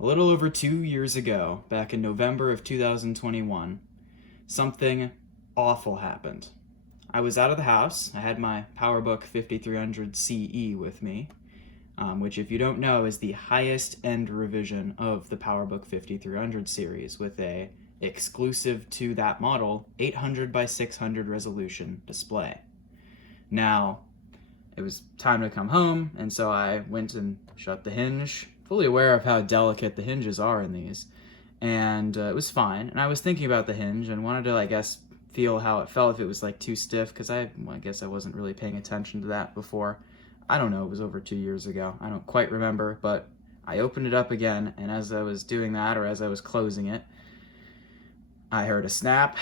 A little over 2 years ago, back in November of 2021, something awful happened. I was out of the house. I had my PowerBook 5300 CE with me, which, if you don't know, is the highest end revision of the PowerBook 5300 series with a exclusive to that model 800 by 600 resolution display. Now, it was time to come home, and so I went and shut the hinge, fully aware of how delicate the hinges are in these, and it was fine. And I was thinking about the hinge and wanted to, I guess, feel how it felt if it was like too stiff, because I guess I wasn't really paying attention to that before. I don't know, it was over 2 years ago. I don't quite remember, but I opened it up again, and as I was doing that, or as I was closing it, I heard a snap,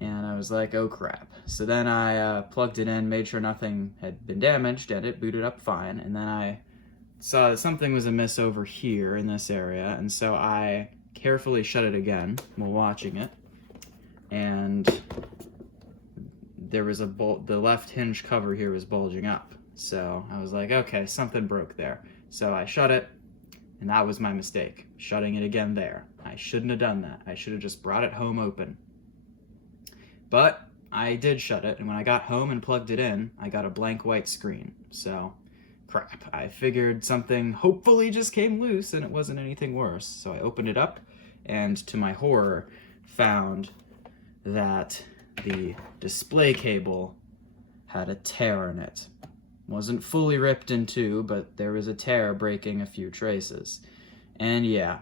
and I was like, oh crap. So then I plugged it in, made sure nothing had been damaged, and it booted up fine. And then I saw that something was amiss over here in this area, and so I carefully shut it again while watching it. And there was the left hinge cover here was bulging up. So I was like, okay, something broke there. So I shut it, and that was my mistake, shutting it again there. I shouldn't have done that. I should have just brought it home open. But I did shut it, and when I got home and plugged it in, I got a blank white screen. So, crap. I figured something hopefully just came loose, and it wasn't anything worse. So I opened it up, and to my horror, found that the display cable had a tear in it. Wasn't fully ripped in two, but there was a tear breaking a few traces. And yeah,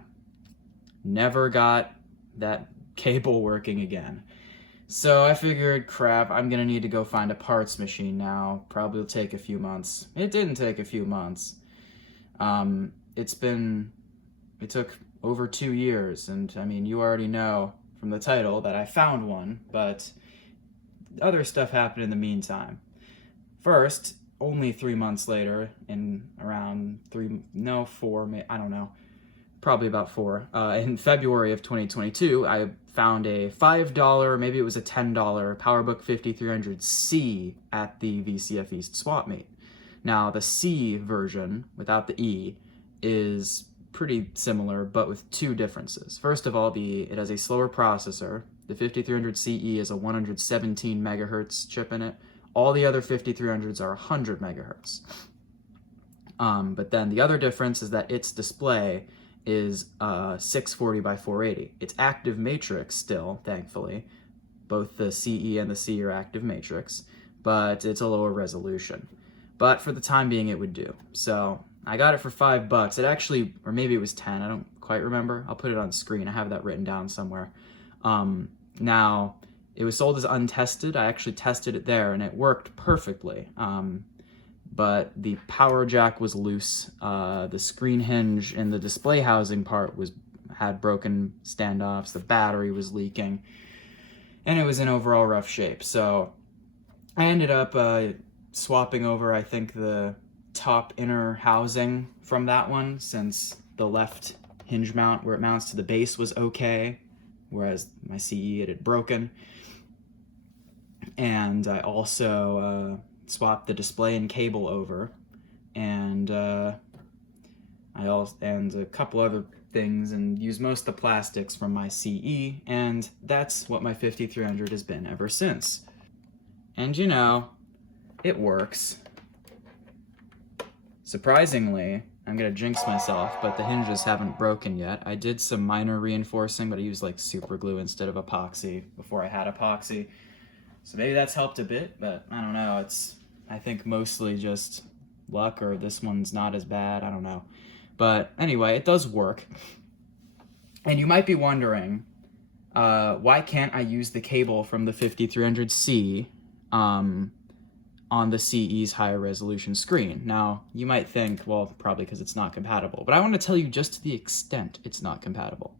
never got that cable working again. So I figured, crap, I'm gonna need to go find a parts machine now. Probably will take a few months. It didn't take a few months. It took over 2 years, and I mean, you already know from the title that I found one, but other stuff happened in the meantime. First, only 3 months later, in around 4, I don't know, probably about 4, in February of 2022, I found a $5, maybe it was a $10 PowerBook 5300C at the VCF East swap meet. Now, the C version, without the E, is pretty similar, but with two differences. First of all, it has a slower processor. The 5300CE is a 117 megahertz chip in it. All the other 5300s are 100 megahertz. But then the other difference is that its display is 640 by 480. It's active matrix still, thankfully. Both the CE and the C are active matrix, but it's a lower resolution. But for the time being, it would do. So I got it for $5. It actually, or maybe it was 10. I don't quite remember. I'll put it on screen. I have that written down somewhere. Now, it was sold as untested. I actually tested it there, and it worked perfectly. But the power jack was loose. The screen hinge and the display housing part had broken standoffs. The battery was leaking, and it was in overall rough shape. So I ended up swapping over, I think, the top inner housing from that one, since the left hinge mount where it mounts to the base was okay, whereas my CE it had broken. And I also swapped the display and cable over, and a couple other things, and used most of the plastics from my CE, and that's what my 5300 has been ever since. And you know, it works. Surprisingly, I'm gonna jinx myself, but the hinges haven't broken yet. I did some minor reinforcing, but I used like super glue instead of epoxy before I had epoxy. So maybe that's helped a bit, but I don't know. It's, I think, mostly just luck, or this one's not as bad. I don't know. But anyway, it does work. And you might be wondering, why can't I use the cable from the 5300C on the CE's higher resolution screen? Now, you might think, well, probably because it's not compatible. But I want to tell you just to the extent it's not compatible.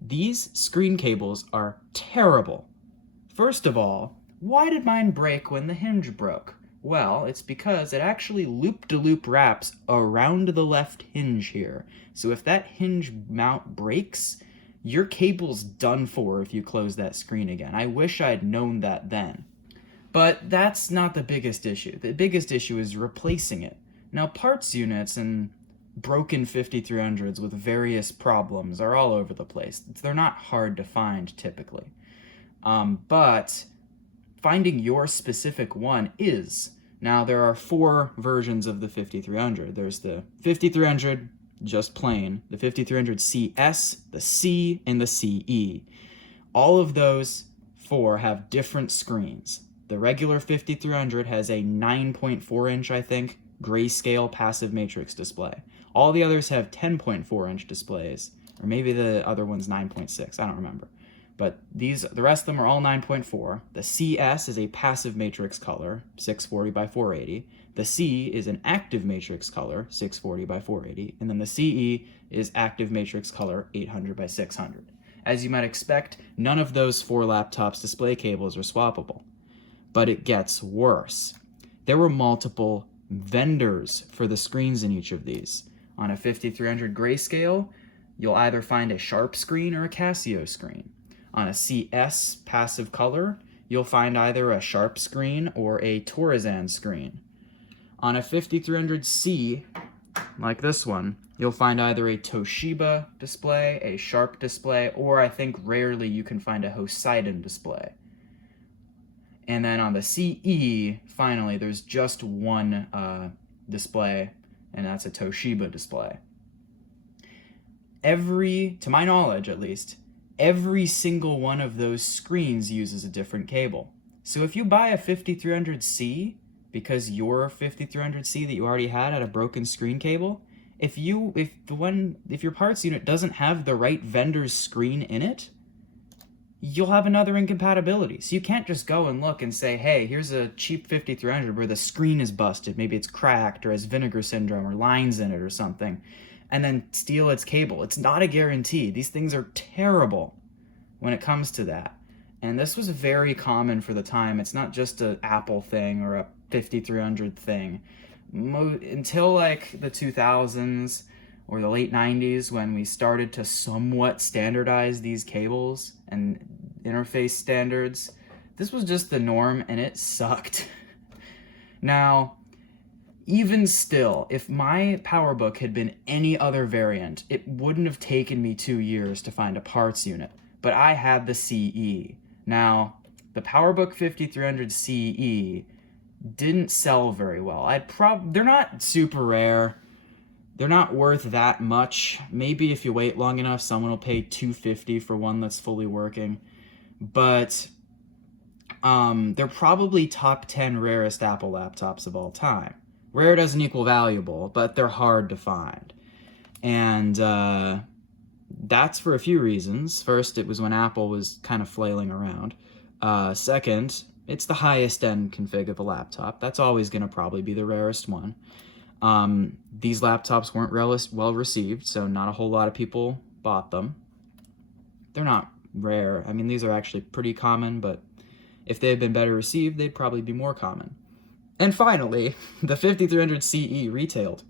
These screen cables are terrible. First of all, why did mine break when the hinge broke? Well, it's because it actually loop-de-loop wraps around the left hinge here. So if that hinge mount breaks, your cable's done for if you close that screen again. I wish I'd known that then. But that's not the biggest issue. The biggest issue is replacing it. Now, parts units and broken 5300s with various problems are all over the place. They're not hard to find typically. But finding your specific one is. Now, there are 4 versions of the 5300. There's the 5300, just plain, the 5300 CS, the C, and the CE. All of those 4 have different screens. The regular 5300 has a 9.4 inch, I think, grayscale passive matrix display. All the others have 10.4 inch displays, or maybe the other one's 9.6, I don't remember. But the rest of them are all 9.4. The CS is a passive matrix color, 640 by 480. The C is an active matrix color, 640 by 480. And then the CE is active matrix color, 800 by 600. As you might expect, none of those 4 laptops' display cables are swappable. But it gets worse. There were multiple vendors for the screens in each of these. On a 5300 grayscale, you'll either find a Sharp screen or a Casio screen. On a CS passive color, you'll find either a Sharp screen or a Torazan screen. On a 5300C, like this one, you'll find either a Toshiba display, a Sharp display, or I think rarely you can find a Hoseiden display. And then on the CE, finally, there's just one display, and that's a Toshiba display. To my knowledge at least, every single one of those screens uses a different cable. So if you buy a 5300C because your 5300C that you already had a broken screen cable, if your parts unit doesn't have the right vendor's screen in it, you'll have another incompatibility. So you can't just go and look and say, hey, here's a cheap 5300 where the screen is busted, maybe it's cracked or has vinegar syndrome or lines in it or something, and then steal its cable. It's not a guarantee. These things are terrible when it comes to that. And this was very common for the time. It's not just an Apple thing or a 5300 thing. Until like the 2000s or the late 90s, when we started to somewhat standardize these cables and interface standards, this was just the norm and it sucked. Now, even still, if my PowerBook had been any other variant, it wouldn't have taken me 2 years to find a parts unit, but I had the CE. Now, the PowerBook 5300 CE didn't sell very well. They're not super rare. They're not worth that much. Maybe if you wait long enough, someone will pay $250 for one that's fully working. But they're probably top 10 rarest Apple laptops of all time. Rare doesn't equal valuable, but they're hard to find. And that's for a few reasons. First, it was when Apple was kind of flailing around. Second, it's the highest end config of a laptop. That's always going to probably be the rarest one. These laptops weren't well received, so not a whole lot of people bought them. They're not rare. I mean, these are actually pretty common, but if they had been better received, they'd probably be more common. And finally, the 5300 CE retailed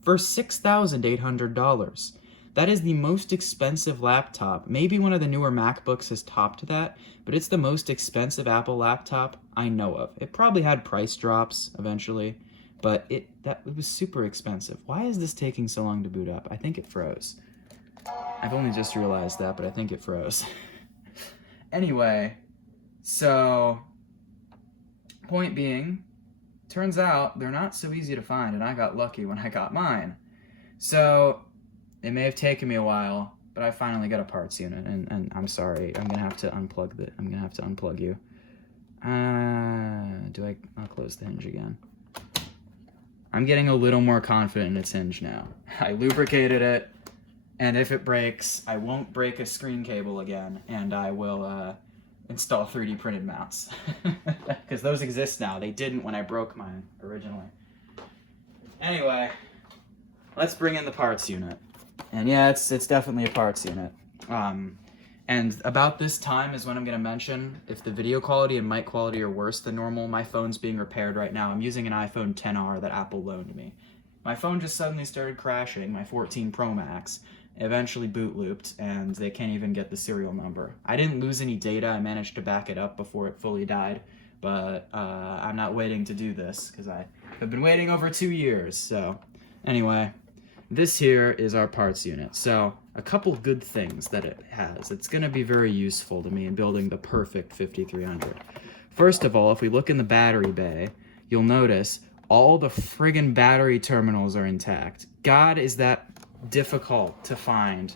for $6,800. That is the most expensive laptop. Maybe one of the newer MacBooks has topped that, but it's the most expensive Apple laptop I know of. It probably had price drops eventually, but it was super expensive. Why is this taking so long to boot up? I think it froze. I've only just realized that, but I think it froze. Anyway, so point being, turns out they're not so easy to find, and I got lucky when I got mine. So it may have taken me a while, but I finally got a parts unit, and I'm sorry, I'm gonna have to unplug you. I'll close the hinge again. I'm getting a little more confident in its hinge now. I lubricated it, and if it breaks, I won't break a screen cable again, and I will install 3D printed mounts. Because those exist now. They didn't when I broke mine originally. Anyway, let's bring in the parts unit. And yeah, it's definitely a parts unit. And about this time is when I'm going to mention if the video quality and mic quality are worse than normal. My phone's being repaired right now. I'm using an iPhone XR that Apple loaned me. My phone just suddenly started crashing, my 14 Pro Max. Eventually boot looped, and they can't even get the serial number. I didn't lose any data. I managed to back it up before it fully died, but I'm not waiting to do this because I have been waiting over 2 years. So anyway, This here is our parts unit. So a couple good things that it has. It's going to be very useful to me in building the perfect 5300. First of all, if we look in the battery bay, you'll notice all the friggin' battery terminals are intact. God, is that difficult to find.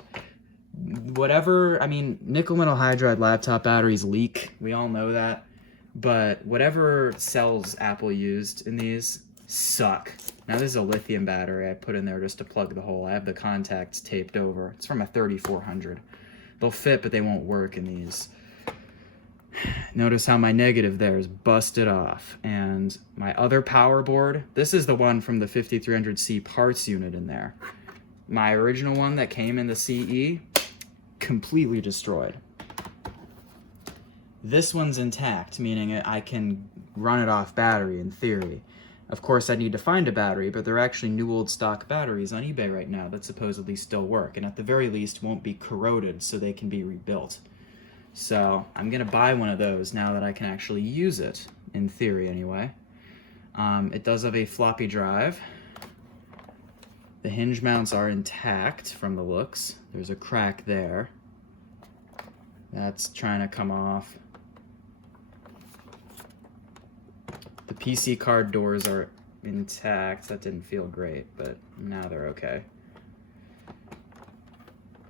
Whatever, I mean, nickel metal hydride laptop batteries leak. We all know that. But whatever cells Apple used in these suck. Now this is a lithium battery I put in there just to plug the hole. I have the contacts taped over. It's from a 3400. They'll fit, but they won't work in these. Notice how my negative there is busted off. And my other power board, this is the one from the 5300C parts unit in there. My original one that came in the CE, completely destroyed. This one's intact, meaning I can run it off battery in theory. Of course, I need to find a battery, but there are actually new old stock batteries on eBay right now that supposedly still work, and at the very least won't be corroded so they can be rebuilt. So I'm gonna buy one of those now that I can actually use it, in theory anyway. It does have a floppy drive. The hinge mounts are intact from the looks. There's a crack there. That's trying to come off. The PC card doors are intact. That didn't feel great, but now they're okay.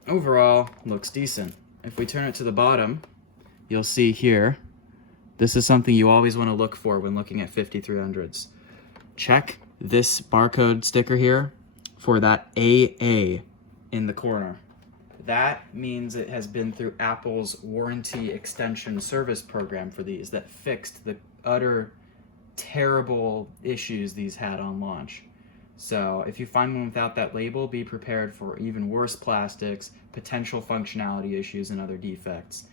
Overall, looks decent. If we turn it to the bottom, you'll see here, this is something you always want to look for when looking at 5300s. Check this barcode sticker here for that AA in the corner. That means it has been through Apple's warranty extension service program for these that fixed the utter terrible issues these had on launch. So if you find one without that label, be prepared for even worse plastics, potential functionality issues, and other defects.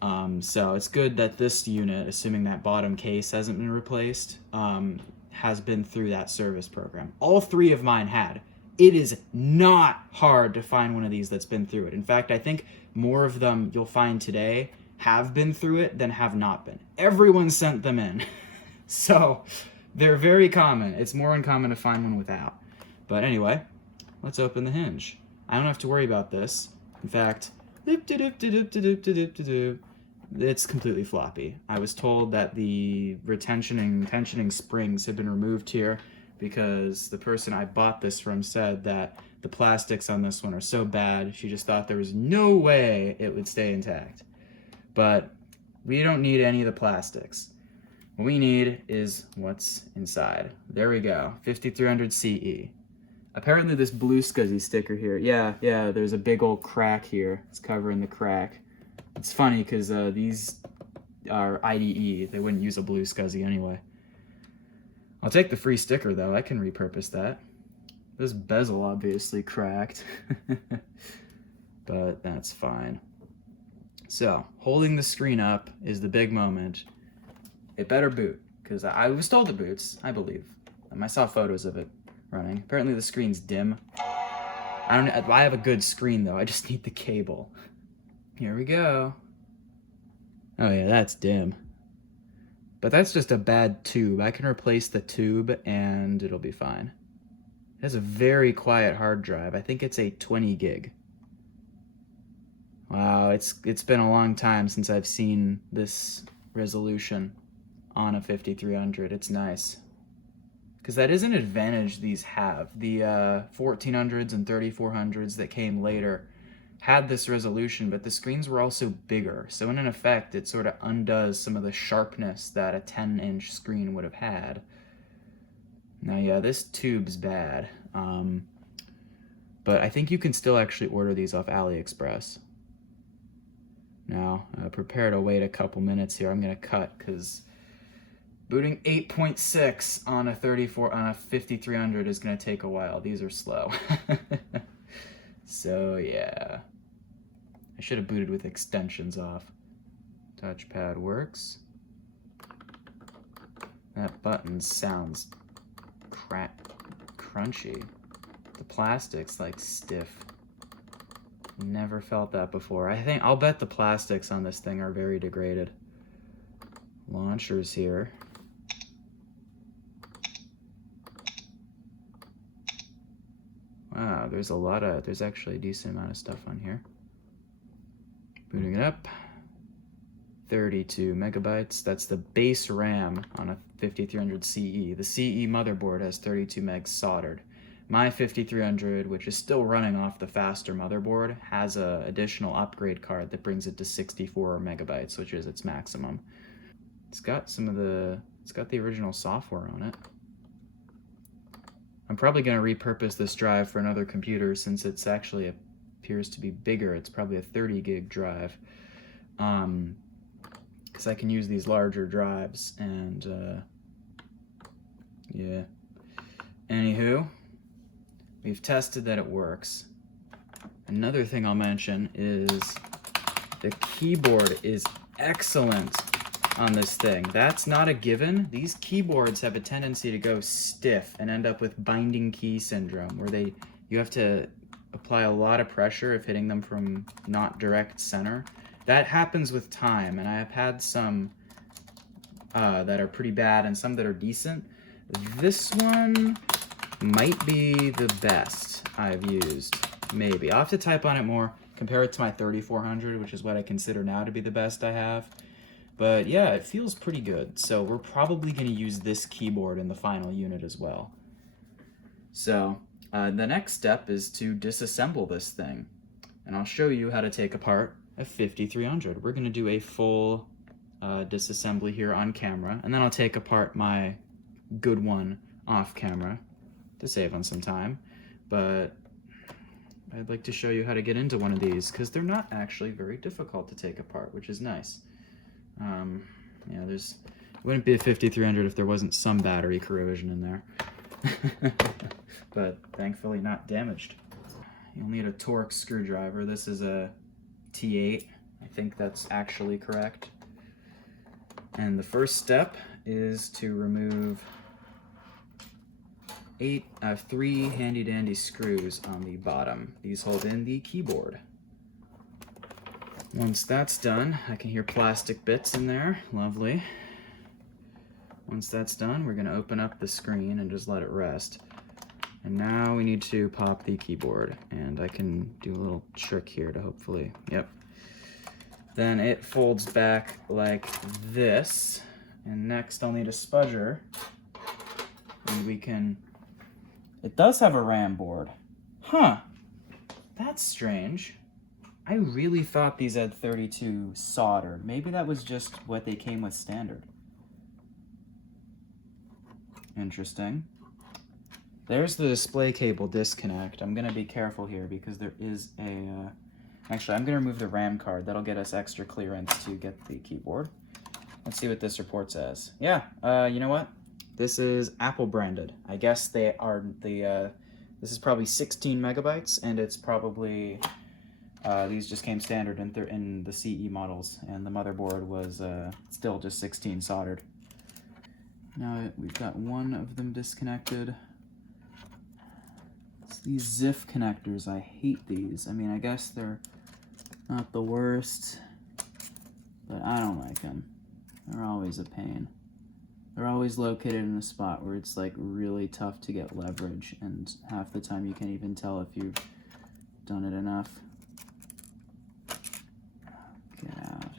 So it's good that this unit, assuming that bottom case hasn't been replaced, has been through that service program. All three of mine had. It is not hard to find one of these that's been through it. In fact, I think more of them you'll find today have been through it than have not been. Everyone sent them in. So they're very common. It's more uncommon to find one without. But anyway, let's open the hinge. I don't have to worry about this. In fact, it's completely floppy. I was told that the tensioning springs have been removed here because the person I bought this from said that the plastics on this one are so bad, she just thought there was no way it would stay intact. But we don't need any of the plastics. What we need is what's inside. There we go, 5300 CE. Apparently this blue SCSI sticker here, yeah, there's a big old crack here. It's covering the crack. It's funny because these are IDE. They wouldn't use a blue SCSI anyway. I'll take the free sticker though, I can repurpose that. This bezel obviously cracked, but that's fine. So, holding the screen up is the big moment. It better boot, because I was told it boots, I believe. I saw photos of it running. Apparently the screen's dim. I have a good screen though, I just need the cable. Here we go. Oh yeah, that's dim. But that's just a bad tube. I can replace the tube and it'll be fine. It has a very quiet hard drive. I think it's a 20 gig. Wow, it's been a long time since I've seen this resolution on a 5300. It's nice. Because that is an advantage these have. The 1400s and 3400s that came later had this resolution, but the screens were also bigger. So in effect, it sort of undoes some of the sharpness that a 10-inch screen would have had. Now, yeah, this tube's bad. But I think you can still actually order these off AliExpress. Now, prepare to wait a couple minutes here. I'm going to cut because booting 8.6 on a 5300 is going to take a while. These are slow. So, yeah. I should have booted with extensions off. Touchpad works. That button sounds crunchy. The plastic's like stiff. Never felt that before. I'll bet the plastics on this thing are very degraded. Launchers here. Wow. there's actually a decent amount of stuff on here. Booting it up. 32 megabytes. That's the base RAM on a 5300 CE. The CE motherboard has 32 megs soldered. My 5300, which is still running off the faster motherboard, has an additional upgrade card that brings it to 64 megabytes, which is its maximum. It's got the original software on it. I'm probably going to repurpose this drive for another computer since it's actually appears to be bigger. It's probably a 30 gig drive. Because I can use these larger drives, and yeah. Anywho, we've tested that it works. Another thing I'll mention is the keyboard is excellent on this thing. That's not a given. These keyboards have a tendency to go stiff and end up with binding key syndrome, where you have to apply a lot of pressure if hitting them from not direct center. That happens with time, and I have had some that are pretty bad and some that are decent. This one might be the best I've used, maybe. I'll have to type on it more, compare it to my 3400, which is what I consider now to be the best I have. But yeah, it feels pretty good. So we're probably going to use this keyboard in the final unit as well. So the next step is to disassemble this thing, and I'll show you how to take apart a 5300. We're going to do a full disassembly here on camera, and then I'll take apart my good one off camera to save on some time. But I'd like to show you how to get into one of these, because they're not actually very difficult to take apart, which is nice. Yeah, it wouldn't be a 5300 if there wasn't some battery corrosion in there. But thankfully not damaged. You'll need a Torx screwdriver. This is a T8. I think that's actually correct. And the first step is to remove 3 handy-dandy screws on the bottom. These hold in the keyboard. Once that's done, I can hear plastic bits in there. Lovely. Once that's done, we're going to open up the screen and just let it rest. And now we need to pop the keyboard, and I can do a little trick here to hopefully, yep. Then it folds back like this, and next I'll need a spudger, and it does have a RAM board. Huh, that's strange. I really thought these had 32 soldered. Maybe that was just what they came with standard. Interesting. There's the display cable disconnect. I'm gonna be careful here because there is actually, I'm gonna remove the RAM card. That'll get us extra clearance to get the keyboard. Let's see what this report says. Yeah, you know what? This is Apple branded. I guess they are this is probably 16 megabytes, and it's probably, these just came standard in the CE models, and the motherboard was still just 16 soldered. Now we've got one of them disconnected. It's these ZIF connectors. I hate these. I mean, I guess they're not the worst, but I don't like them. They're always a pain. They're always located in a spot where it's like really tough to get leverage, and half the time you can't even tell if you've done it enough. Get out.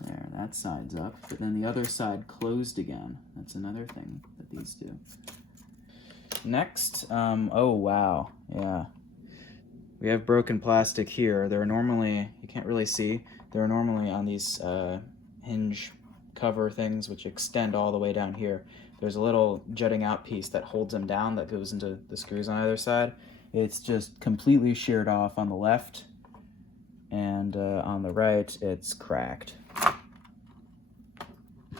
There, that side's up, but then the other side closed again. That's another thing that these do. Next, oh wow, yeah. We have broken plastic here. They're normally, you can't really see, they're normally on these hinge cover things which extend all the way down here. There's a little jutting out piece that holds them down that goes into the screws on either side. It's just completely sheared off on the left, and on the right it's cracked.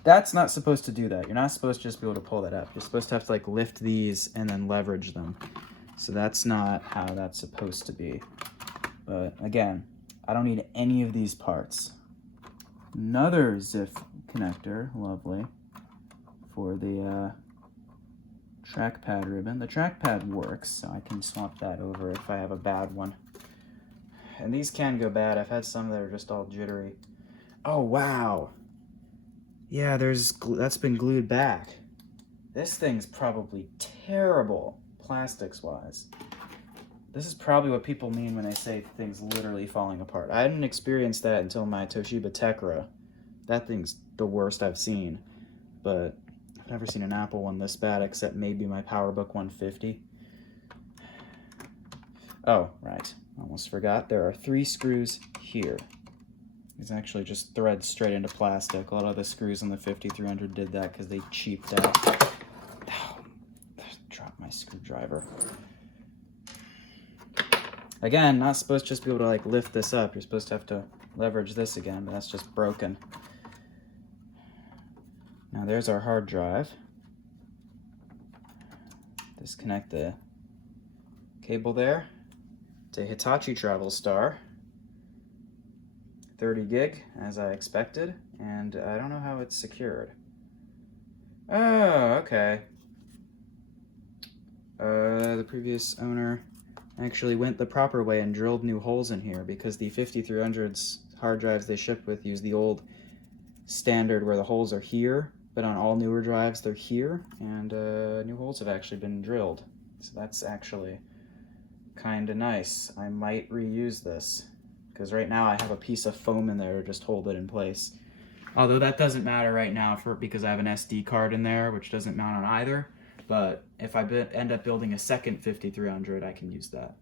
That's not supposed to do that. You're not supposed to just be able to pull that up. You're supposed to have to like lift these and then leverage them. So that's not how that's supposed to be. But again, I don't need any of these parts. Another ZIF connector, lovely, for the trackpad ribbon. The trackpad works, so I can swap that over if I have a bad one. And these can go bad. I've had some that are just all jittery. Oh, wow. Yeah, that's been glued back. This thing's probably terrible. plastics-wise. This is probably what people mean when they say things literally falling apart. I didn't experience that until my Toshiba Tecra. That thing's the worst I've seen. But I've never seen an Apple one this bad, except maybe my PowerBook 150. Oh, right. Almost forgot. There are 3 screws here. These actually just thread straight into plastic. A lot of the screws on the 5300 did that because they cheaped out. Oh, I dropped my screwdriver. Again, not supposed to just be able to like lift this up. You're supposed to have to leverage this again, but that's just broken. Now there's our hard drive. Disconnect the cable there. It's a Hitachi Travel Star. 30 gig, as I expected, and I don't know how it's secured. Oh, okay. The previous owner actually went the proper way and drilled new holes in here, because the 5300's hard drives they ship with use the old standard where the holes are here, but on all newer drives they're here, and new holes have actually been drilled. So that's actually kind of nice. I might reuse this, because right now I have a piece of foam in there to just hold it in place. Although that doesn't matter right now because I have an SD card in there, which doesn't mount on either. But if I end up building a second 5300, I can use that.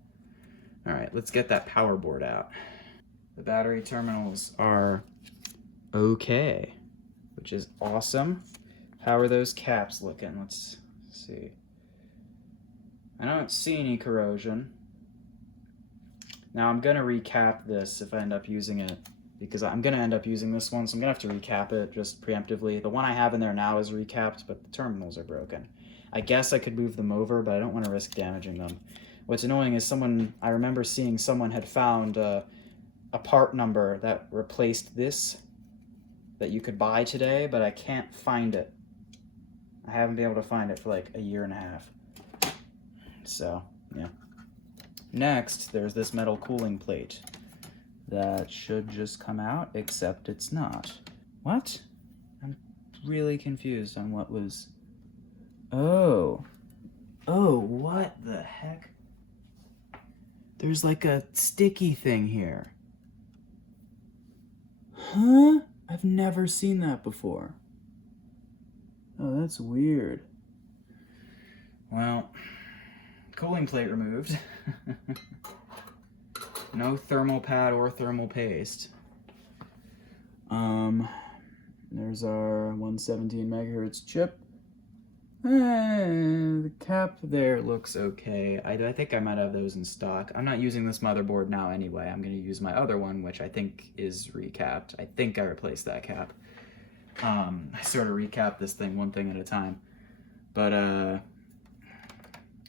All right, let's get that power board out. The battery terminals are okay, which is awesome. How are those caps looking? Let's see. I don't see any corrosion. Now I'm gonna recap this if I end up using it, because I'm gonna end up using this one, so I'm gonna have to recap it just preemptively. The one I have in there now is recapped, but the terminals are broken. I guess I could move them over, but I don't want to risk damaging them. What's annoying is I remember seeing someone had found a part number that replaced this that you could buy today, but I can't find it. I haven't been able to find it for like a year and a half. So, yeah. Next, there's this metal cooling plate that should just come out, except it's not. What? I'm really confused on what was... Oh, what the heck? There's like a sticky thing here. Huh? I've never seen that before. Oh, that's weird. Well, cooling plate removed. No thermal pad or thermal paste. There's our 117 megahertz chip. The cap there looks okay. I think I might have those in stock. I'm not using this motherboard now anyway. I'm going to use my other one, which I think is recapped. I think I replaced that cap. I sort of recap this thing one thing at a time. But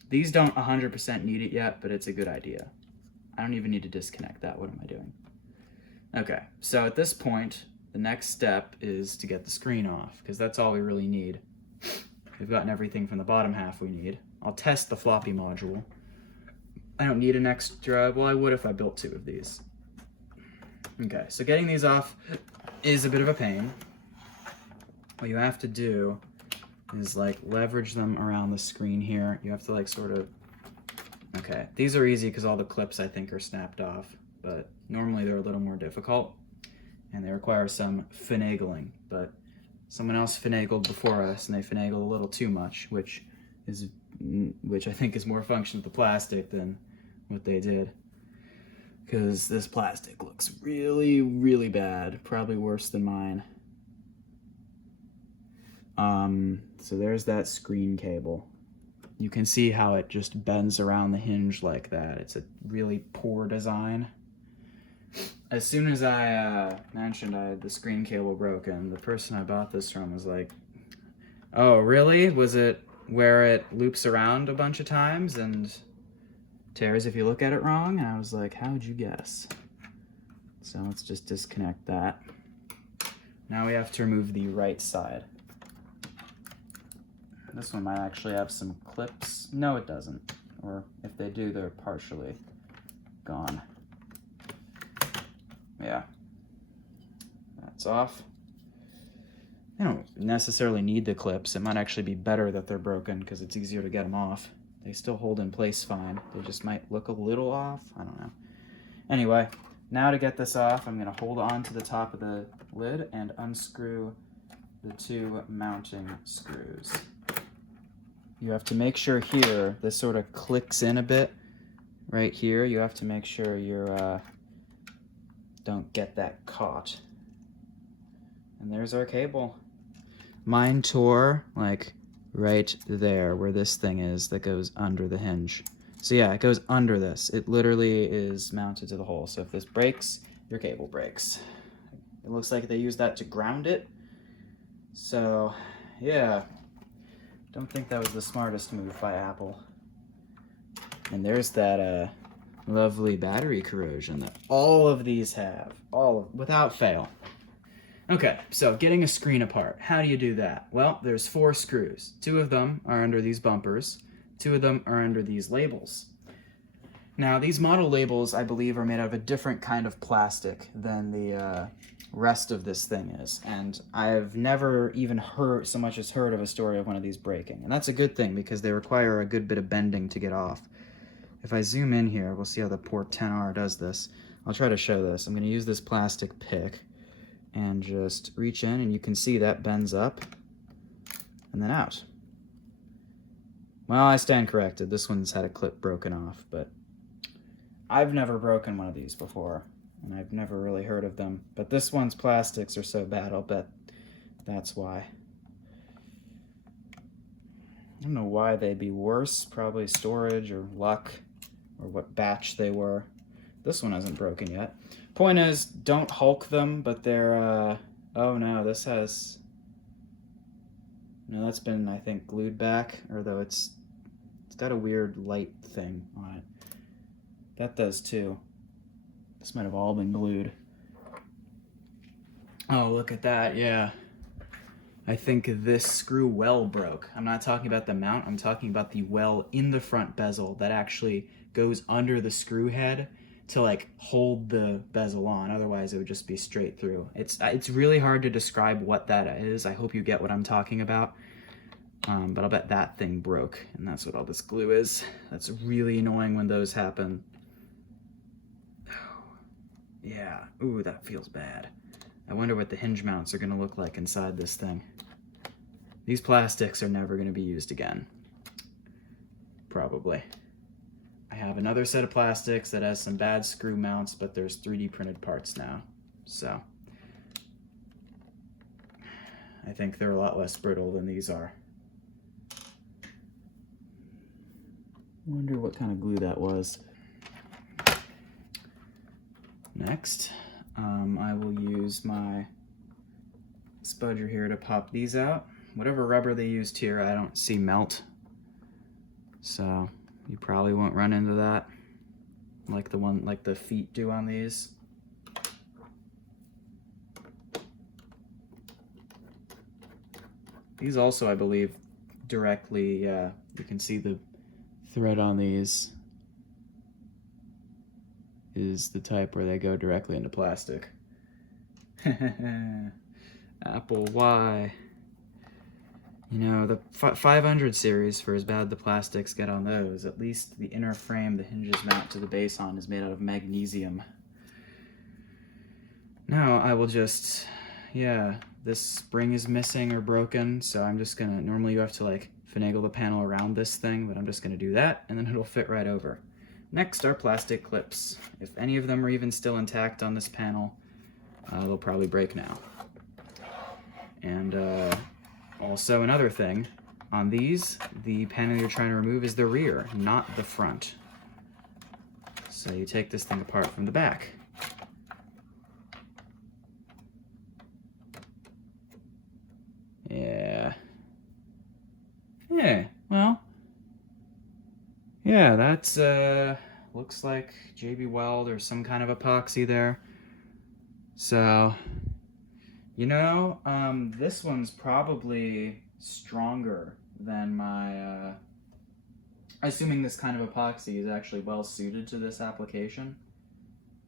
these don't 100% need it yet, but it's a good idea. I don't even need to disconnect that. What am I doing? Okay, so at this point, the next step is to get the screen off, because that's all we really need. We've gotten everything from the bottom half we need. I'll test the floppy module. I don't need an extra, well, I would if I built 2 of these. Okay, so getting these off is a bit of a pain. What you have to do is like leverage them around the screen here. You have to like sort of, okay, these are easy because all the clips I think are snapped off, but normally they're a little more difficult and they require some finagling, but someone else finagled before us and they finagled a little too much, which I think is more function of the plastic than what they did, because this plastic looks really, really bad, probably worse than mine. So there's that screen cable. You can see how it just bends around the hinge like that. It's a really poor design. As soon as I mentioned I had the screen cable broken, the person I bought this from was like, oh, really? Was it where it loops around a bunch of times and tears if you look at it wrong? And I was like, how'd you guess? So let's just disconnect that. Now we have to remove the right side. This one might actually have some clips. No, it doesn't. Or if they do, they're partially gone. Yeah. That's off. I don't necessarily need the clips. It might actually be better that they're broken because it's easier to get them off. they still hold in place fine. They just might look a little off. I don't know. Anyway, now to get this off, I'm going to hold on to the top of the lid and unscrew the 2 mounting screws. You have to make sure here, this sort of clicks in a bit. Right here, you have to make sure you're don't get that caught. And there's our cable. Mine tore like right there where this thing is that goes under the hinge. So yeah, it goes under this. It literally is mounted to the hole. So if this breaks, your cable breaks. It looks like they use that to ground it. So yeah, don't think that was the smartest move by Apple. And there's that lovely battery corrosion that all of these have, without fail. Okay, so getting a screen apart. How do you do that? Well, there's 4 screws. 2 of them are under these bumpers. 2 of them are under these labels. Now, these model labels, I believe, are made out of a different kind of plastic than the rest of this thing is. And I've never even so much as heard of a story of one of these breaking. And that's a good thing because they require a good bit of bending to get off. If I zoom in here, we'll see how the port 10R does this. I'll try to show this. I'm going to use this plastic pick and just reach in, and you can see that bends up and then out. Well, I stand corrected. This one's had a clip broken off, but I've never broken one of these before, and I've never really heard of them. But this one's plastics are so bad, I'll bet that's why. I don't know why they'd be worse. Probably storage or luck or what batch they were. This one hasn't broken yet. Point is, don't Hulk them, but they're, oh no, this has, no, that's been, I think, glued back, although it's got a weird light thing on it. That does too. This might have all been glued. Oh, look at that, yeah. I think this screw well broke. I'm not talking about the mount, I'm talking about the well in the front bezel that actually goes under the screw head to like hold the bezel on, otherwise it would just be straight through. It's really hard to describe what that is. I hope you get what I'm talking about. But I'll bet that thing broke, and that's what all this glue is. That's really annoying when those happen. Yeah, ooh, that feels bad. I wonder what the hinge mounts are gonna look like inside this thing. These plastics are never gonna be used again. Probably. I have another set of plastics that has some bad screw mounts, but there's 3D printed parts now. So I think they're a lot less brittle than these are. Wonder what kind of glue that was. Next, I will use my spudger here to pop these out. Whatever rubber they used here, I don't see melt. So you probably won't run into that like the feet do on these. These also, I believe, directly, you can see the thread on these is the type where they go directly into plastic. Apple, why? You know, the 500 series, for as bad the plastics get on those, at least the inner frame the hinges mount to the base on is made out of magnesium. Now I will just, yeah, this spring is missing or broken, so I'm just gonna, normally you have to like finagle the panel around this thing, but I'm just gonna do that, and then it'll fit right over. Next are plastic clips. If any of them are even still intact on this panel, they'll probably break now. And also another thing, on these, the panel you're trying to remove is the rear, not the front. So you take this thing apart from the back. Yeah. Yeah, well, yeah, that's, looks like JB Weld or some kind of epoxy there. So, you know, this one's probably stronger than my, assuming this kind of epoxy is actually well suited to this application.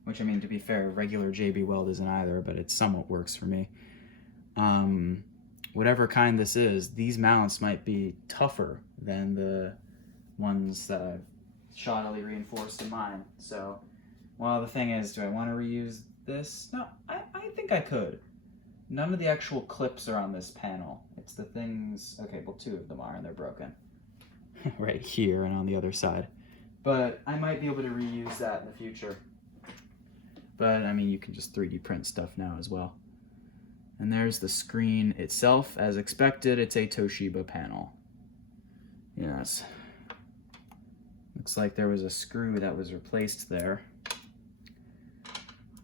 Which, I mean, to be fair, regular JB Weld isn't either, but it somewhat works for me. Whatever kind this is, these mounts might be tougher than the ones that I've shoddily reinforced in mine. So, well, the thing is, do I want to reuse this? No, I think I could. None of the actual clips are on this panel. It's the things, okay, well, 2 of them are, and they're broken. Right here and on the other side. But I might be able to reuse that in the future. But, I mean, you can just 3D print stuff now as well. And there's the screen itself. As expected, it's a Toshiba panel. Yes. Looks like there was a screw that was replaced there.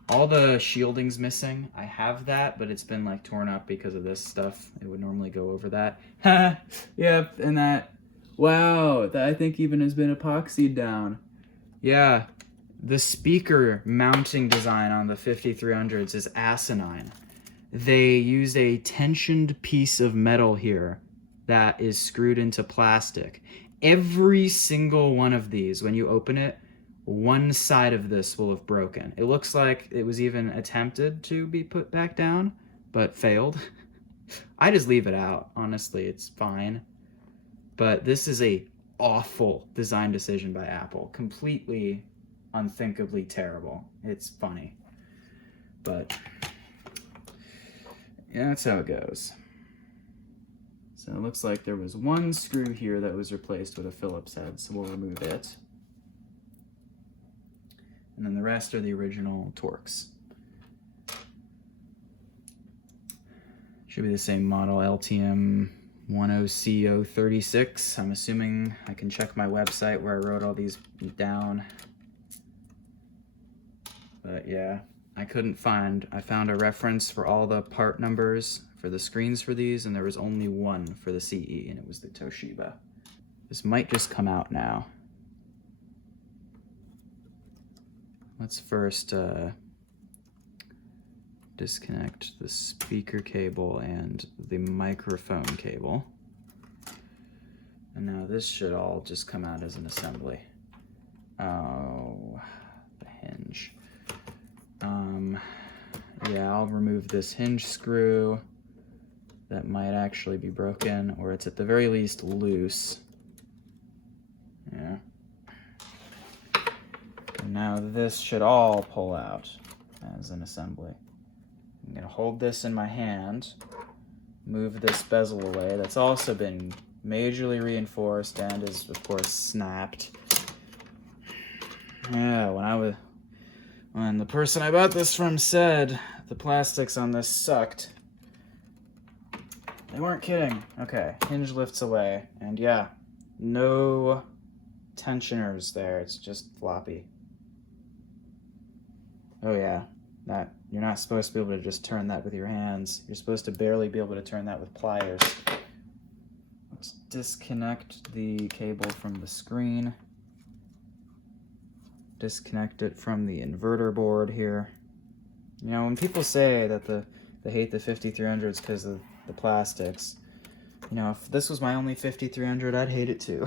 All the shielding's missing. I have that, but it's been like torn up because of this stuff. It would normally go over that. Yep, and that, wow, that I think even has been epoxied down. Yeah, the speaker mounting design on the 5300s is asinine. They use a tensioned piece of metal here that is screwed into plastic. Every single one of these, when you open it, one side of this will have broken. It looks like it was even attempted to be put back down, but failed. I just leave it out, honestly, it's fine. But this is a awful design decision by Apple. Completely, unthinkably terrible. It's funny. But, yeah, that's how it goes. So it looks like there was one screw here that was replaced with a Phillips head, so we'll remove it. And then the rest are the original Torx. Should be the same model, LTM 10CO36. I'm assuming I can check my website where I wrote all these down. But yeah, I found a reference for all the part numbers for the screens for these, and there was only one for the CE, and it was the Toshiba. This might just come out now. Let's first disconnect the speaker cable and the microphone cable. And now this should all just come out as an assembly. Oh, the hinge. Yeah, I'll remove this hinge screw. That might actually be broken, or it's at the very least loose. Yeah. And now this should all pull out as an assembly. I'm gonna hold this in my hand, move this bezel away. That's also been majorly reinforced and is, of course, snapped. Yeah, when the person I bought this from said the plastics on this sucked, they weren't kidding. Okay, hinge lifts away, and yeah, no tensioners there. It's just floppy. Oh yeah, you're not supposed to be able to just turn that with your hands. You're supposed to barely be able to turn that with pliers. Let's disconnect the cable from the screen. Disconnect it from the inverter board here. You know, when people say that they hate the 5300s because of the plastics, you know, if this was my only 5300, I'd hate it too.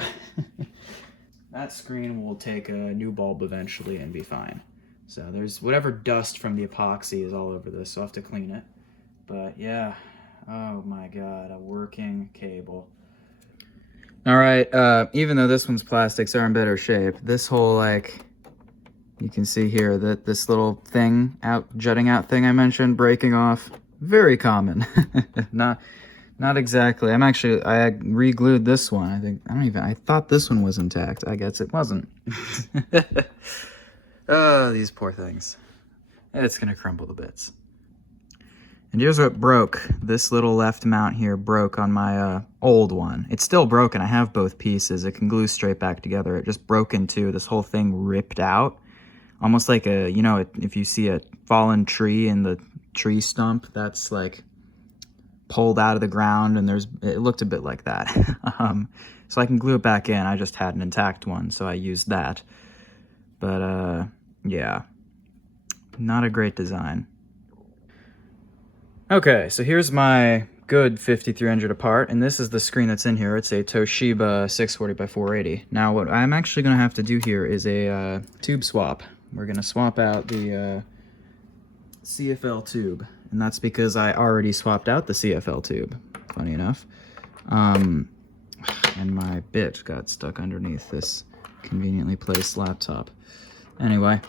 That screen will take a new bulb eventually and be fine. So there's whatever dust from the epoxy is all over this, so I'll have to clean it. But yeah, oh my god, a working cable. All right, even though this one's plastics are in better shape, this whole, like, you can see here that this little thing jutting out thing I mentioned, breaking off, very common. Not exactly. I re-glued this one. I thought this one was intact. I guess it wasn't. Oh, these poor things. It's gonna crumble to bits. And here's what broke. This little left mount here broke on my old one. It's still broken. I have both pieces. It can glue straight back together. It just broke in two. This whole thing ripped out. Almost like if you see a fallen tree in the tree stump, that's like pulled out of the ground, and it looked a bit like that. So I can glue it back in. I just had an intact one, so I used that. But yeah, not a great design. Okay, so here's my good 5300 apart, and this is the screen that's in here. It's a Toshiba 640 by 480. Now what I'm actually going to have to do here is a tube swap. We're going to swap out the CFL tube, and that's because I already swapped out the CFL tube, funny enough. And and my bit got stuck underneath this conveniently placed laptop. Anyway,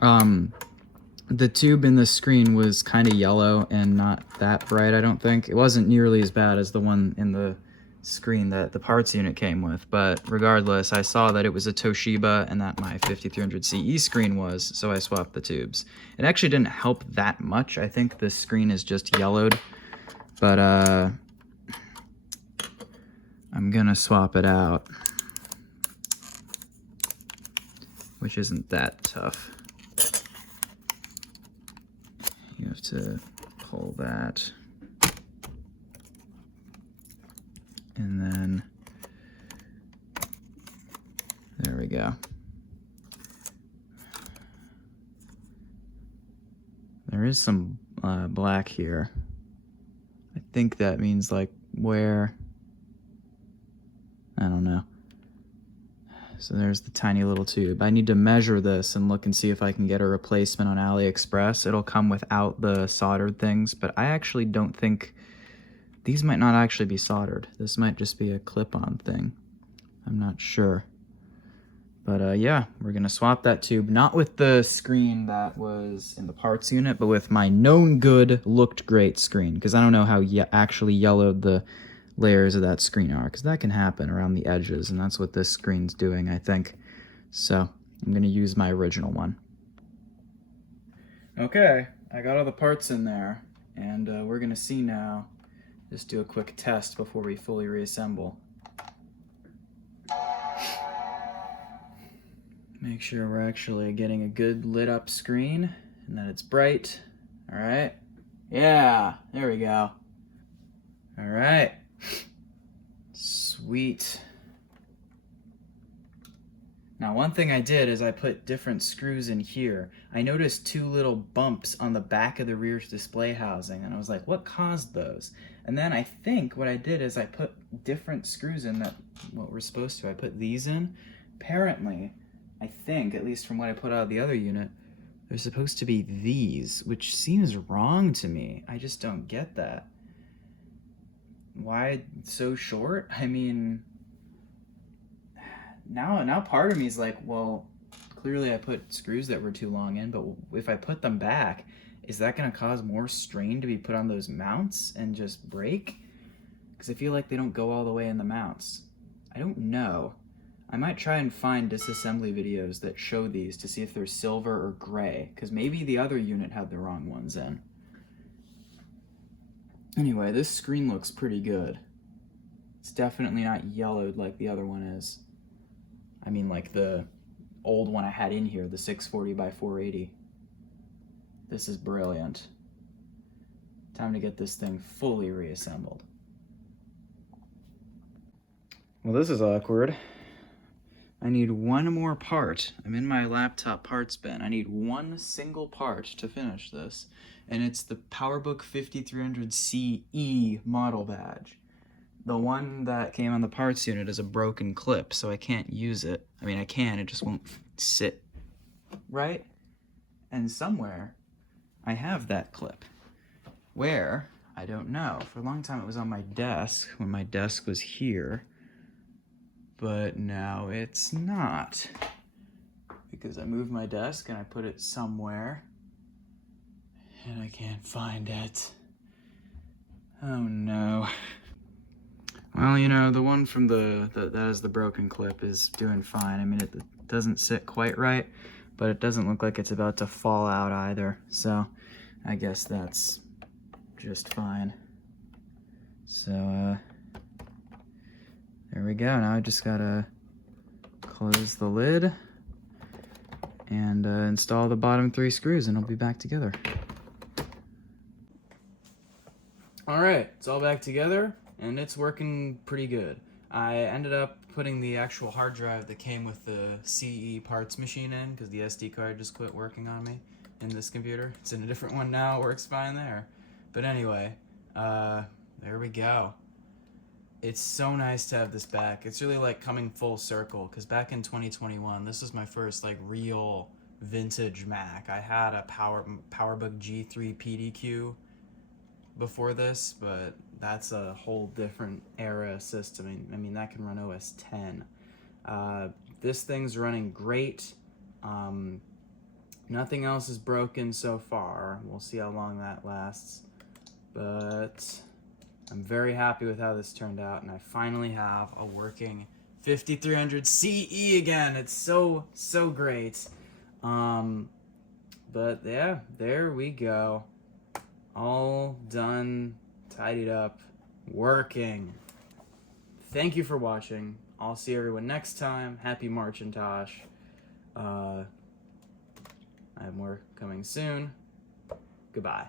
the tube in the screen was kind of yellow and not that bright, I don't think. It wasn't nearly as bad as the one in the screen that the parts unit came with, but regardless, I saw that it was a Toshiba and that my 5300 CE screen was, so I swapped the tubes. It actually didn't help that much. I think the screen is just yellowed, but I'm gonna swap it out, which isn't that tough. You have to pull that, and then there we go. There is some black here. I think that means like where, I don't know. So there's the tiny little tube. I need to measure this and look and see if I can get a replacement on AliExpress. It'll come without the soldered things, but I actually don't think, these might not actually be soldered. This might just be a clip-on thing. I'm not sure. But yeah, we're gonna swap that tube, not with the screen that was in the parts unit, but with my known good, looked great screen, because I don't know how actually yellowed the layers of that screen are, because that can happen around the edges, and that's what this screen's doing, I think. So I'm gonna use my original one. Okay, I got all the parts in there, and we're gonna see now. Just do a quick test before we fully reassemble. Make sure we're actually getting a good lit up screen and that it's bright. All right. Yeah, there we go. All right. Sweet. Now, one thing I did is I put different screws in here. I noticed two little bumps on the back of the rear display housing, and I was like, what caused those? And then I think what I did is I put different screws in that, what we're supposed to. I put these in. Apparently, I think, at least from what I put out of the other unit, they're supposed to be these, which seems wrong to me. I just don't get that. Why so short? I mean, now part of me is like, well, clearly I put screws that were too long in, but if I put them back, is that going to cause more strain to be put on those mounts and just break? Because I feel like they don't go all the way in the mounts. I don't know. I might try and find disassembly videos that show these to see if they're silver or gray, because maybe the other unit had the wrong ones in. Anyway, this screen looks pretty good. It's definitely not yellowed like the other one is. I mean, like the old one I had in here, the 640 by 480. This is brilliant. Time to get this thing fully reassembled. Well, this is awkward. I need one more part. I'm in my laptop parts bin. I need one single part to finish this, and it's the PowerBook 5300 CE model badge. The one that came on the parts unit is a broken clip, so I can't use it. I mean, I can, it just won't sit right. And somewhere I have that clip. Where? I don't know. For a long time it was on my desk, when my desk was here. But now it's not, because I moved my desk and I put it somewhere and I can't find it. Oh no. Well, you know, the one from that has the broken clip is doing fine. I mean, it doesn't sit quite right, but it doesn't look like it's about to fall out either. So I guess that's just fine. So, there we go. Now I just gotta close the lid and install the bottom 3 screws, and it'll be back together. All right, it's all back together, and it's working pretty good. I ended up putting the actual hard drive that came with the CE parts machine in, because the SD card just quit working on me in this computer. It's in a different one now, it works fine there. But anyway, there we go. It's so nice to have this back. It's really like coming full circle, because back in 2021, this is my first like real vintage Mac. I had a PowerBook G3 PDQ before this, but that's a whole different era system. I mean that can run OS 10. This thing's running great. Nothing else is broken so far. We'll see how long that lasts. But I'm very happy with how this turned out, and I finally have a working 5300 CE again. It's so great. But yeah, there we go. All done, tidied up, working. Thank you for watching. I'll see everyone next time. Happy Marcintosh. I have more coming soon. Goodbye.